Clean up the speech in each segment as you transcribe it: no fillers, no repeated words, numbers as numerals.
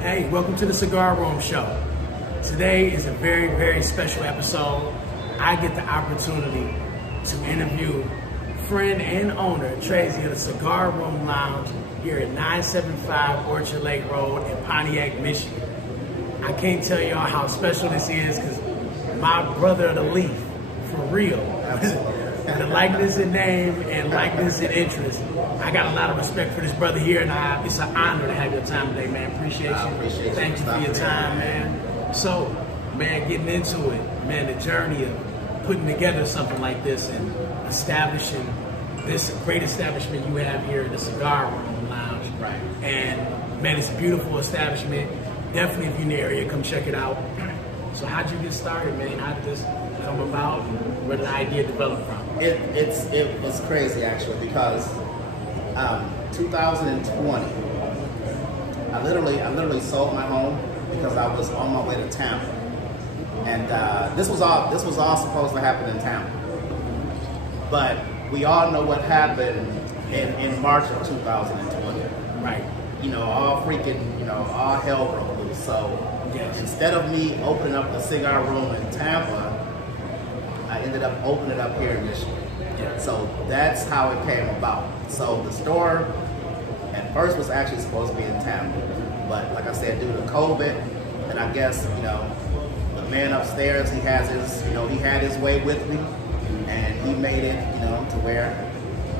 Hey, welcome to the Cigar Room show. Today is a very, very special episode. I get the opportunity to interview friend and owner Tracy of the Cigar Room Lounge here at 975 Orchard Lake Road in Pontiac, Michigan. I can't tell y'all how special this is because my brother of the leaf, for real. The likeness in name and likeness in interest. I got a lot of respect for this brother here, and it's an honor to have your time today, man. Appreciate you. Thank you for your time, man. So, man, getting into it, man, the journey of putting together something like this and establishing this great establishment you have here, the Cigar Room Lounge. Right. And, man, it's a beautiful establishment. Definitely, if you're in the area, come check it out. So how'd you get started, man? How did this come about? Where did the idea develop from? It was crazy, actually, because 2020, I literally sold my home because I was on my way to town, and this was all supposed to happen in town. But we all know what happened in March of 2020. Right. All hell broke loose. So instead of me opening up the cigar room in Tampa, I ended up opening it up here in Michigan. Yeah. So that's how it came about. So the store at first was actually supposed to be in Tampa, but like I said, due to COVID, and I guess the man upstairs, he had his way with me, and he made it to where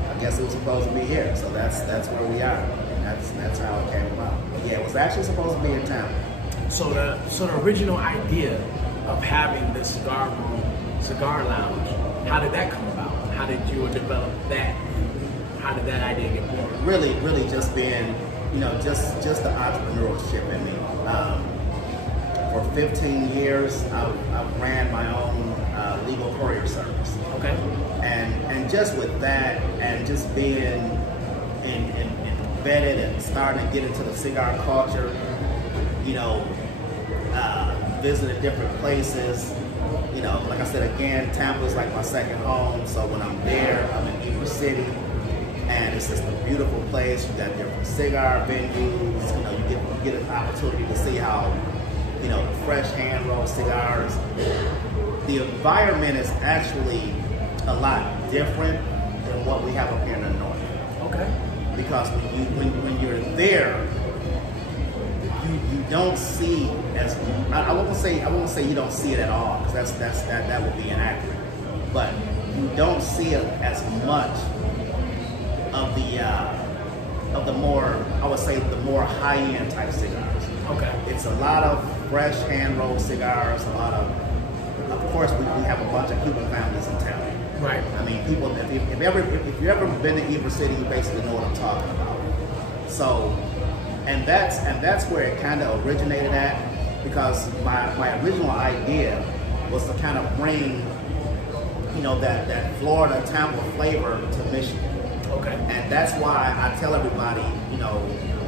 I guess it was supposed to be here. So that's where we are. That's how it came about. Yeah, it was actually supposed to be in town. So the original idea of having the cigar room, cigar lounge, how did that come about? How did you develop that? How did that idea get born? Really just being, just the entrepreneurship in me. For 15 years, I've ran my own legal courier service. Okay. And just with that, and just being embedded and starting to get into the cigar culture, visiting different places. Like I said again, Tampa is like my second home. So when I'm there, I'm in Ybor City, and it's just a beautiful place. You got different cigar venues. You get an opportunity to see how, fresh hand rolled cigars. The environment is actually a lot different than what we have up here in the north. Okay. Because when you're there, you don't see as I won't say you don't see it at all, because that would be inaccurate. But you don't see it as much of the more, I would say, the more high-end type cigars. Okay. It's a lot of fresh hand-rolled cigars. A lot of course, we have a bunch of Cuban families in town. Right. I mean, people. If you've ever been to Ybor City, you basically know what I'm talking about. So. And that's where it kind of originated at, because my original idea was to kind of bring, that Florida Tampa flavor to Michigan. Okay. And that's why I tell everybody,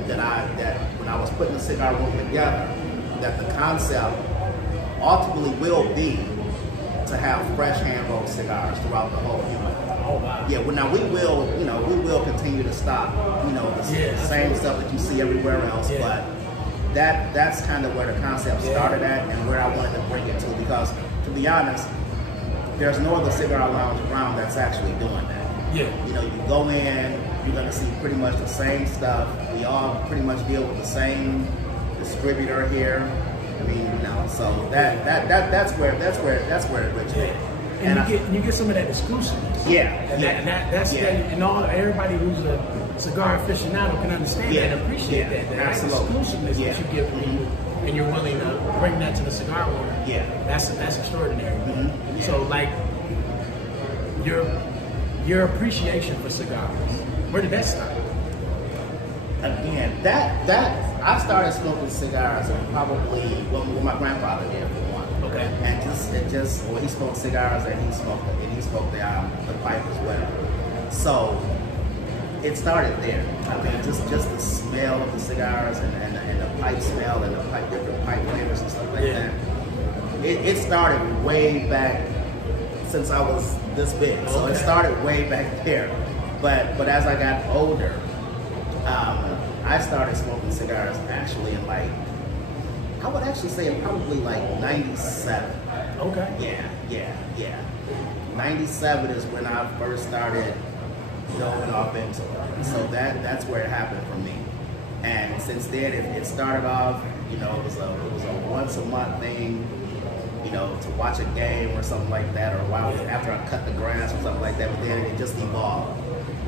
that when I was putting the cigar room together, that the concept ultimately will be to have fresh hand rolled cigars throughout the whole unit. Oh wow. Yeah, well now we will continue to stock, the same stuff that you see everywhere else, but that's kind of where the concept started at and where I wanted to bring it to, because to be honest, there's no other cigar lounge around that's actually doing that. Yeah. You go in, you're gonna see pretty much the same stuff. We all pretty much deal with the same distributor here. I mean, so that's where it originated. And you get some of that exclusiveness. Yeah. That's everybody who's a cigar aficionado can understand that and appreciate that exclusiveness that you give people, and you're willing to bring that to the cigar room. Yeah. That's extraordinary. Mm-hmm. Yeah. So like your appreciation for cigars, where did that start? Again, that I started smoking cigars probably what my grandfather did for one. Okay. And he smoked cigars, and he smoked the pipe as well. So it started there. I mean, just the smell of the cigars and the pipe smell and the different pipe flavors and stuff like that. It started way back since I was this big. So it started way back there. But as I got older, I started smoking cigars actually in like I would actually say probably like 97. Okay. Yeah. 97 is when I first started going off into it. So that's where it happened for me. And since then, it started off, you know, it was a once a month thing, you know, to watch a game or something like that, or after I cut the grass or something like that. But then it just evolved,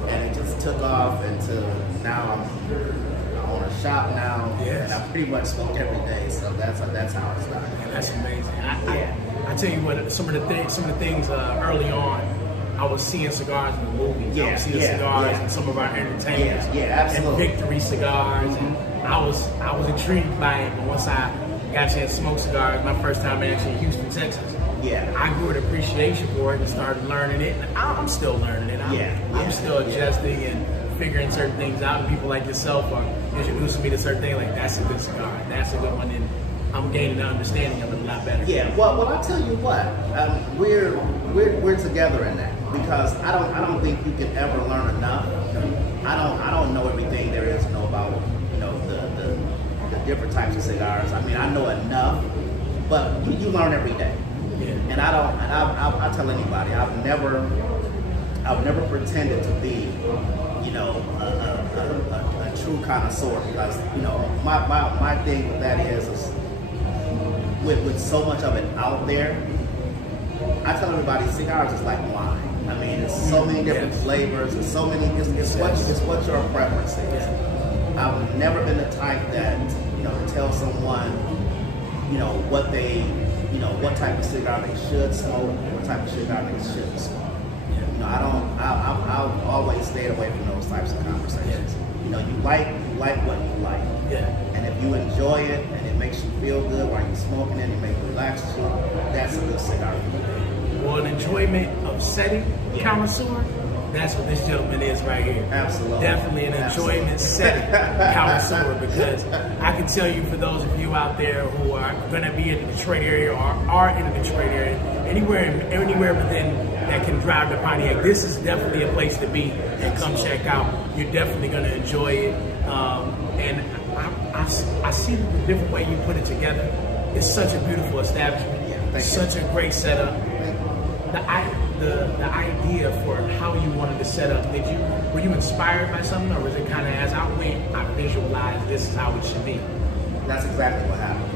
and it just took off into now I own a shop now, and I pretty much smoke every day. So that's how it started. And that's amazing. I tell you what, some of the things early on, I was seeing cigars in the movies. I was seeing cigars in some of our entertainers. Absolutely. And Victory cigars, and I was intrigued by it. But once I got a chance to smoke cigars, my first time actually in Houston, Texas. I grew an appreciation for it and started learning it. And I'm still learning it. I'm still adjusting and figuring certain things out. And people like yourself are introducing me to certain things. Like, that's a good cigar. That's a good one. And I'm gaining an understanding of it a lot better. Well, I'll tell you what. We're together in that, because I don't think you can ever learn enough. I don't know everything there is to know about, you know, the different types of cigars. I mean, I know enough, but you learn every day. And I tell anybody, I've never pretended to be, you know, a true connoisseur, because, you know, my thing with that is with so much of it out there, I tell everybody cigars is like wine. I mean, there's so many different flavors, and so many. It's what your preference is. I've never been the type that, you know, to tell someone, you know, what what type of cigar they should smoke, what type of cigar they shouldn't smoke. You know, I've always stayed away from those types of conversations. You know, you like what you like. And if you enjoy it and it makes you feel good while you're smoking it, it makes you relax, that's a good cigar. Well, an enjoyment of setting connoisseur, that's what this gentleman is right here. Absolutely. Definitely an enjoyment setting connoisseur, because I can tell you, for those of you out there who are going to be in the Detroit area or are in the Detroit area, anywhere within that can drive to Pontiac, this is definitely a place to be and come check out. You're definitely going to enjoy it. And I see the different way you put it together. It's such a beautiful establishment. Such a great setup. The idea for how you wanted to set up, were you inspired by something, or was it kind of as I went, I visualized this is how it should be? That's exactly what happened.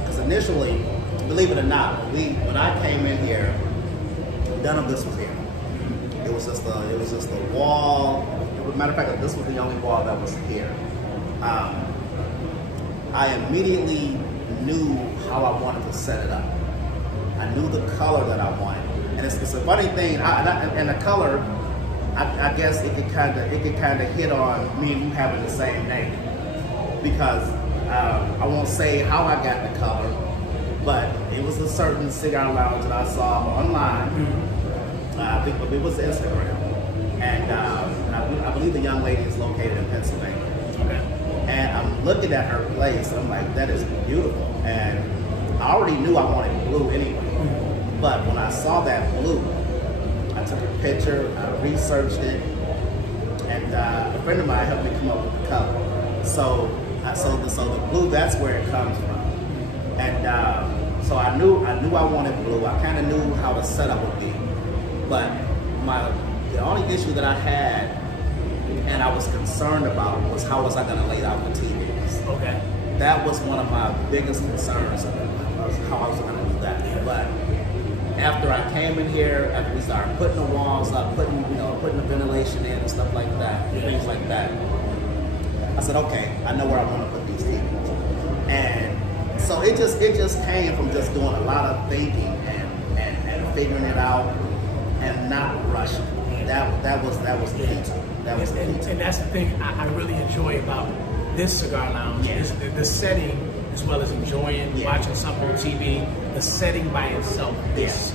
Because initially, believe it or not, when I came in here, none of this was here. It was just a wall. Matter of fact, this was the only wall that was here. I immediately knew how I wanted to set it up. I knew the color that I wanted, and it's a funny thing. And the color, I guess it could kind of hit on me and you having the same name, because I won't say how I got the color, but it was a certain cigar lounge that I saw online. I think it was Instagram, and I believe the young lady is located in Pennsylvania. And I'm looking at her place, and I'm like, that is beautiful. And I already knew I wanted blue anyway. But when I saw that blue, I took a picture, I researched it, and a friend of mine helped me come up with the color. So the blue, that's where it comes from. And so I knew I wanted blue. I kind of knew how the setup would be. But the only issue that I had, and I was concerned about, was how was I going to lay out the TVs. Okay. That was one of my biggest concerns, was how I was going to do that. But after I came in here, after we started putting the walls up, putting the ventilation in and stuff like that, things like that, I said, okay, I know where I want to put these TVs. And so it just came from just doing a lot of thinking and figuring it out and not rushing. That was the key to it. That was the key to it. And that's the thing I really enjoy about this cigar lounge, is the setting, as well as enjoying watching something on TV. The setting by itself is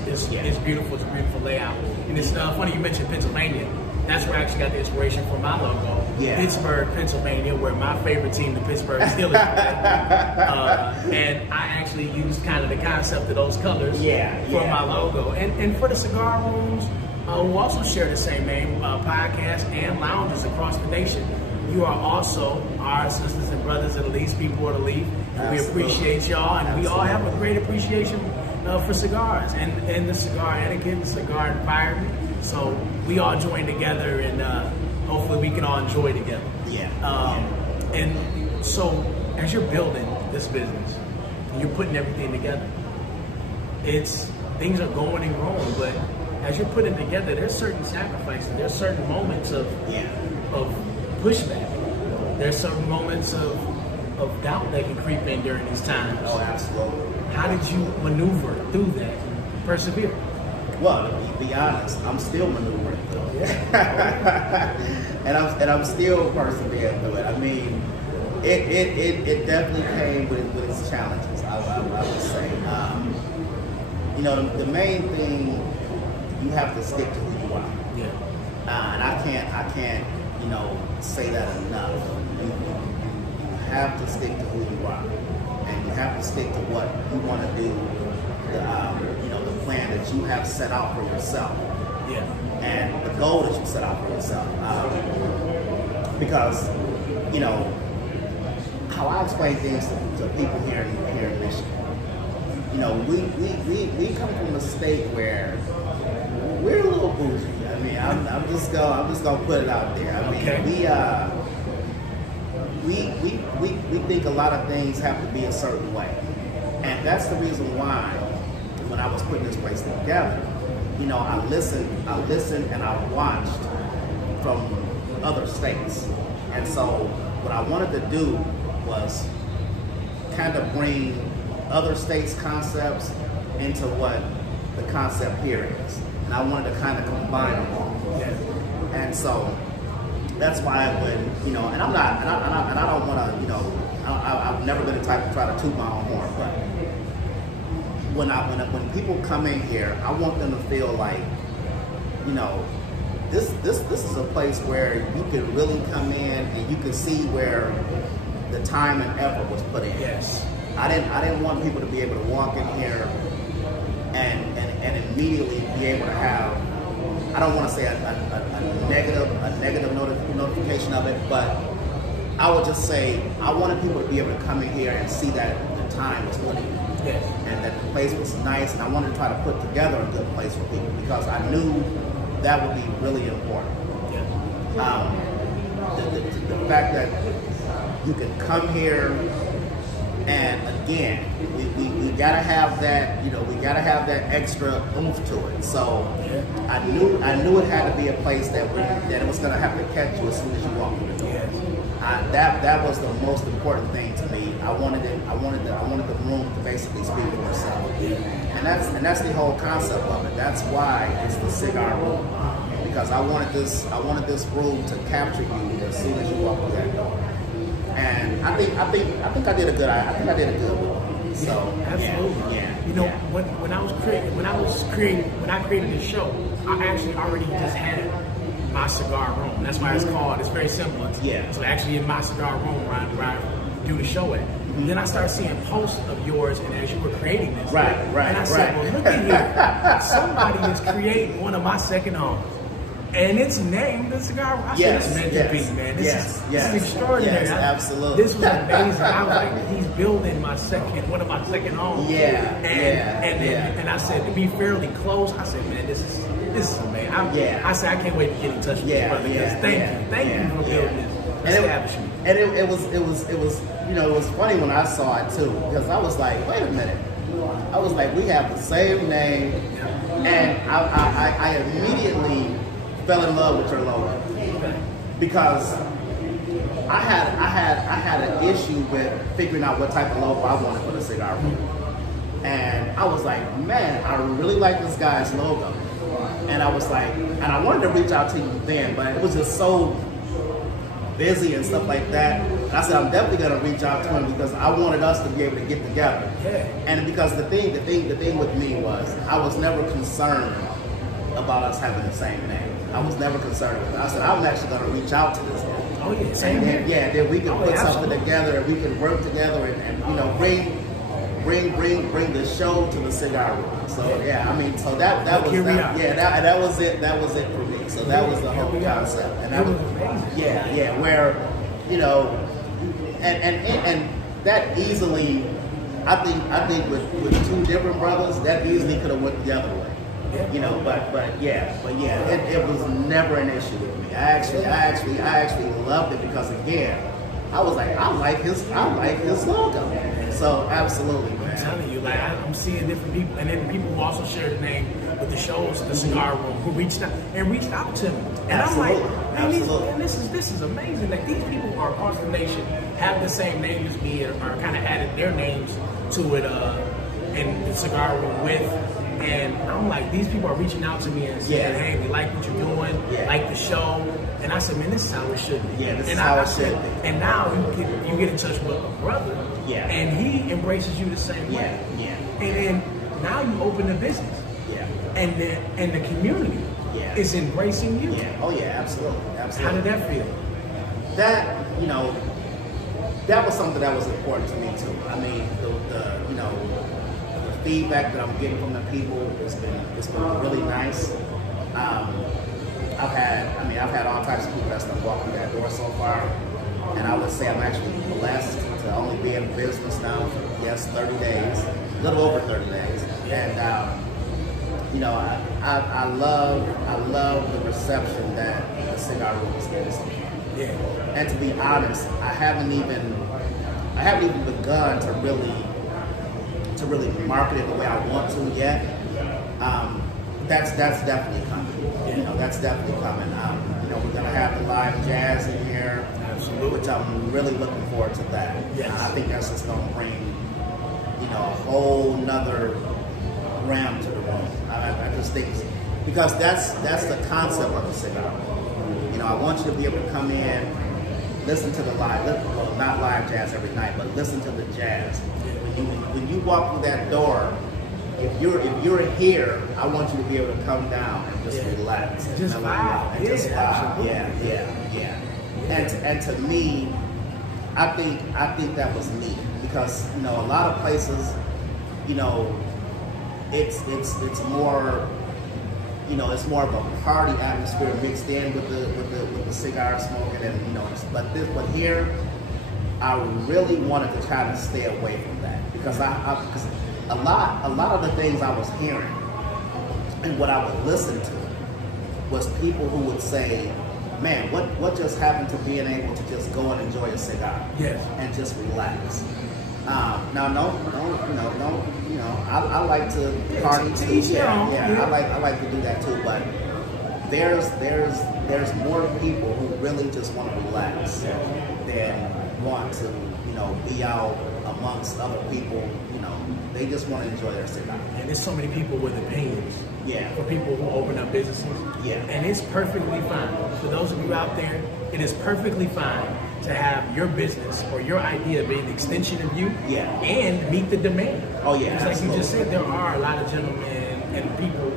beautiful. It's a beautiful layout. And it's funny you mentioned Pennsylvania. That's where I actually got the inspiration for my logo. Pittsburgh, Pennsylvania, where my favorite team, the Pittsburgh Steelers, and I actually used kind of the concept of those colors for my logo. And for the cigar rooms, who also share the same name, podcasts and lounges across the nation, you are also our sisters and brothers of the Leaf, people of the Leaf. And we appreciate y'all, and we all have a great appreciation for cigars and the cigar etiquette, the cigar environment. So we all join together, and hopefully we can all enjoy together. And so as you're building this business, and you're putting everything together, things are going and growing, but as you're putting it together, there's certain sacrifices, there's certain moments of pushback. There's certain moments of doubt that can creep in during these times. Oh, absolutely. How did you maneuver through that, persevere? Well, to be honest, I'm still maneuvering through it. and I'm still persevering through it. I mean, it definitely came with its challenges, I would say. You know, the main thing, you have to stick to who you are. And I can't, you know, say that enough. You have to stick to who you are, and you have to stick to what you want to do. You know, the plan that you have set out for yourself, and the goal that you set out for yourself. Because, you know, how I explain things to people here in Michigan. You know, we come from a state where we're a little bougie. I mean, I'm just gonna put it out there. I mean, we think a lot of things have to be a certain way, and that's the reason why when I was putting this place together, you know, I listened and I watched from other states, and so what I wanted to do was kind of bring other states' concepts into what the concept here is. And I wanted to kind of combine them all. And so that's why when, you know, and I don't want to, you know, I've never been the type to try to toot my own horn, but when people come in here, I want them to feel like, you know, this is a place where you can really come in and you can see where the time and effort was put in. I didn't want people to be able to walk in here and immediately be able to have, I don't want to say a negative notification of it, but I would just say I wanted people to be able to come in here and see that the time was put in, and that the place was nice, and I wanted to try to put together a good place for people because I knew that would be really important. The fact that you can come here, and again, we gotta have that, you know, we gotta have that extra oomph to it. So I knew it had to be a place that it was gonna have to catch you as soon as you walk in the door. That was the most important thing to me. I wanted the room to basically speak for itself, and that's the whole concept of it. That's why it's the Cigar Room, because I wanted this room to capture you as soon as you walk through that door. And I think I did a good one. So absolutely. You know, when I created this show, I actually already just had my cigar room. That's why it's called. It's very simple. So actually in my cigar room where I do the show at. Then I started seeing posts of yours, and as you were creating this, and I said, well, look at here, somebody is creating one of my second homes. And it's named the Cigar Room. I said, it's meant to be, man. This is extraordinary. Absolutely. This was amazing. I was like, he's building one of my second homes. And I said, to be fairly close, I said, man, this is amazing. I said, I can't wait to get in touch with you, brother. Thank you for building this establishment. And it was, you know, it was funny when I saw it too, because I was like, wait a minute. I was like, we have the same name, and I immediately fell in love with your logo because I had an issue with figuring out what type of logo I wanted for the Cigar Room, and I was like, man, I really like this guy's logo, and I was like, and I wanted to reach out to you then, but it was just so busy and stuff like that. And I said, I'm definitely gonna reach out to him because I wanted us to be able to get together. And because the thing with me was I was never concerned about us having the same name. I was never concerned with it. I said, I'm actually going to reach out to this guy. Then we can put something together, and we can work together, and you know, bring the show to the Cigar Room. So I mean, so that was it. That was it for me. So that was the whole concept, and that was amazing. Where you know, and that easily, I think with two different brothers, that easily could have went the other way. You know, but yeah, it was never an issue with me. I actually loved it because again, I was like, I like his logo. So absolutely, man. I'm telling you, like I'm seeing different people, and then people who also share the name with the shows, the Cigar Room, who reached out to me, and Absolutely. I'm like, man, this is amazing. Like these people are across the nation, have the same name as me, or kind of added their names to it, and the Cigar Room with. And I'm like, these people are reaching out to me and saying, hey, we like what you're doing, like the show. And I said, man, this is how it should be. Yeah, this is how it should be. And now you get in touch with a brother, and he embraces you the same way. And then now you open the business. And the community is embracing you. Oh yeah, absolutely. How did that feel? That, you know, that was something that was important to me too. I mean, the you know, the feedback that I'm getting from the people has been really nice. I've had all types of people that's been walking that door so far, and I would say I'm actually blessed to only be in business now for 30 days, a little over 30 days, and you know, I love the reception that the Cigar Room is getting so far. And to be honest, I haven't even begun to really market it the way I want to yet. That's definitely coming. You know, that's definitely coming. You know, we're gonna have the live jazz in here, which I'm really looking forward to that. I think that's just gonna bring, you know, a whole nother realm to the room. I just think, because that's the concept of the cigar. You know, I want you to be able to come in, listen to the well, not live jazz every night, but listen to the jazz. When you walk through that door, if you're here, I want you to be able to come down and just relax, and just vibe, And to me, I think that was neat, because you know, a lot of places, you know, it's more, you know, it's more of a party atmosphere mixed in with the cigar smoking, and you know, but here, I really wanted to try to stay away from that, because because a lot of the things I was hearing and what I would listen to was people who would say, man, what just happened to being able to just go and enjoy a cigar and just relax. Now, you know, I like to party too. I like to do that too. But there's more people who really just want to relax than want to, you know, be out amongst other people. You know, they just want to enjoy their cigar. And there's so many people with opinions. For people who open up businesses. And it's perfectly fine. For those of you out there, it is perfectly fine to have your business or your idea be an extension of you and meet the demand. Because like you just said, there are a lot of gentlemen and people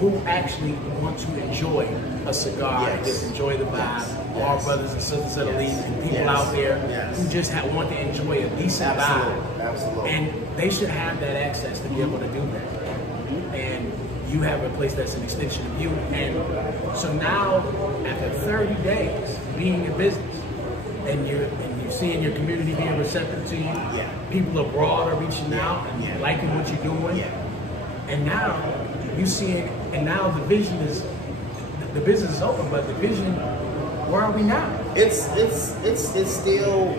who actually want to enjoy a cigar and just enjoy the vibe. Our brothers and sisters of the league and people out there who just want to enjoy a decent vibe. And they should have that access to be able to do that. And you have a place that's an extension of you. And so now, after 30 days being in business, and you're seeing your community being receptive to you, people abroad are reaching out and liking what you're doing, and now you see it, and now the vision is, the business is open, but the vision, where are we now? It's still,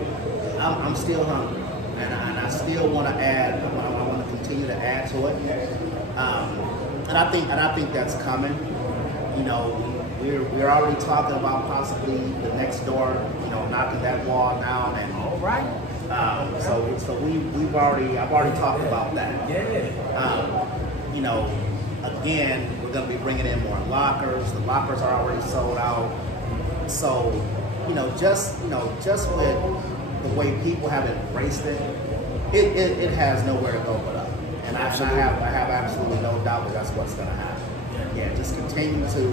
I'm still hungry, and I still want to add. I want to continue to add to it, and I think that's coming. You know, we're already talking about possibly the next door, you know, knocking that wall down, and so I've already talked about that. You know, again, we're going to be bringing in more lockers. The lockers are already sold out. So, you know, just with the way people have embraced it, it has nowhere to go but up. And I have absolutely no doubt that that's what's going to happen. Just continue to.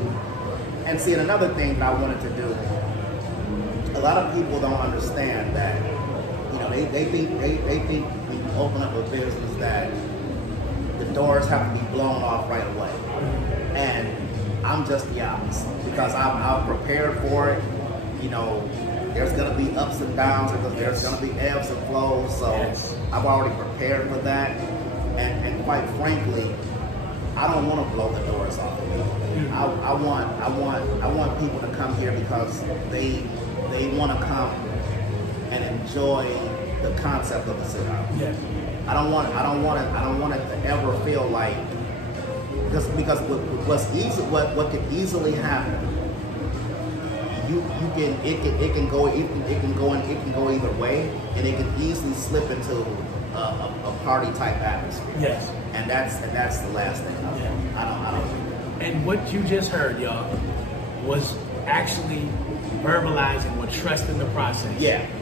And see, and another thing that I wanted to do, a lot of people don't understand that, you know, they think when you open up a business that the doors have to be blown off right away. And I'm just the opposite, because I'm prepared for it. You know, there's gonna be ups and downs, there's gonna be ebbs and flows. So I've already prepared for that, and quite frankly, I don't want to blow the doors off of people. I want people to come here because they want to come and enjoy the concept of the cigar. Yeah. I don't want it to ever feel like, because what could easily happen, it can go either way, and it can easily slip into a party type atmosphere. Yes. And that's the last thing. I don't. And what you just heard, y'all, was actually verbalizing what trust in the process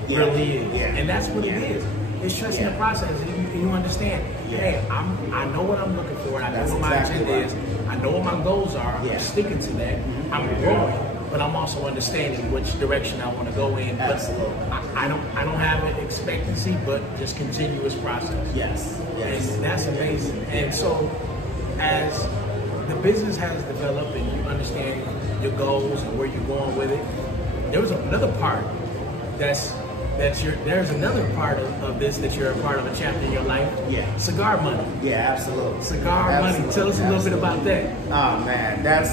really is. Yeah. And that's what it is. It's trusting the process. And you understand, hey, I know what I'm looking for, and I know what my agenda is. I know what my goals are. I'm sticking to that. I'm growing, but I'm also understanding which direction I want to go in. Absolutely. But I don't have an expectancy, but just continuous process. Yes. And that's amazing. And so, as the business has developed and you understand your goals and where you're going with it, there was another part there's another part of this that you're a part of, a chapter in your life. Yeah. Cigar money. Yeah, absolutely. Cigar money. Tell us a little bit about that. Oh man, that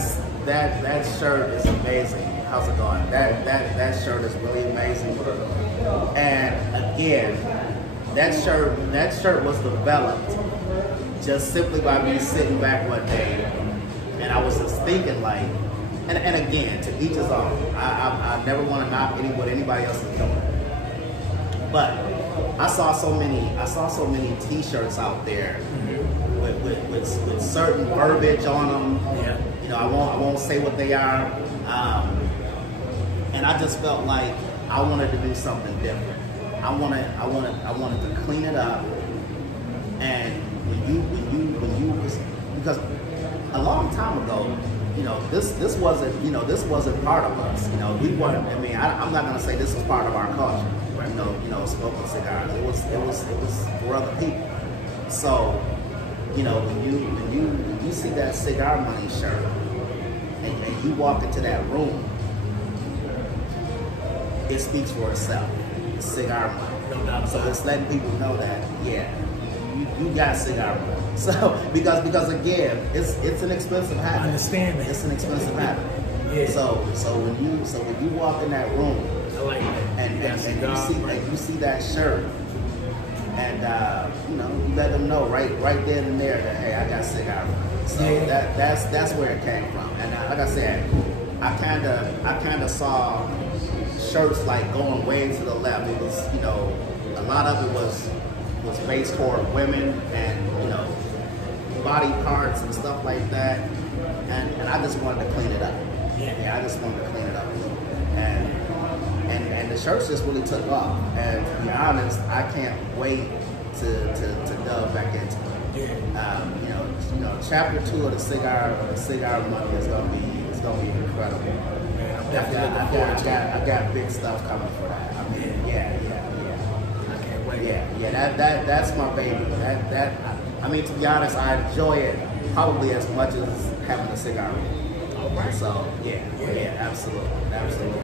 shirt is amazing. How's it going? That shirt is really amazing. And again, that shirt was developed just simply by me sitting back one day, and I was just thinking like, and again, to each his own. I never want to knock what anybody else is doing, but I saw so many T-shirts out there with certain verbiage on them. Yeah. You know, I won't say what they are, and I just felt like I wanted to do something different. I wanted to clean it up, and because a long time ago, you know, this wasn't part of us. You know, we weren't. I mean, I'm not gonna say this was part of our culture. You know, smoking cigars. It was for other people. So, you know, when you see that Cigar Money shirt, and you walk into that room, it speaks for itself. It's Cigar Money. No doubt. So it's letting people know that, you got Cigar Money. So because again, it's an expensive habit. I understand that. It's an expensive habit. Yeah. So when you walk in that room, I like that. and you see that shirt, and you know, you let them know right then and there that, hey, I got Cigar Money. So that's where it came from. And like I said, I kind of saw shirts like going way to the left. It was, you know, a lot of it was based toward women and, you know, body parts and stuff like that. And I just wanted to clean it up. Yeah, I just wanted to clean it up a little bit. And the shirts just really took off. And to be honest, I can't wait to delve back into it. You know, chapter 2 of the Cigar Money is gonna be incredible. I got big stuff coming for that. I mean, yeah. I can't wait. Yeah. That's my baby. I mean, to be honest, I enjoy it probably as much as having a cigar room. All right. So yeah, absolutely.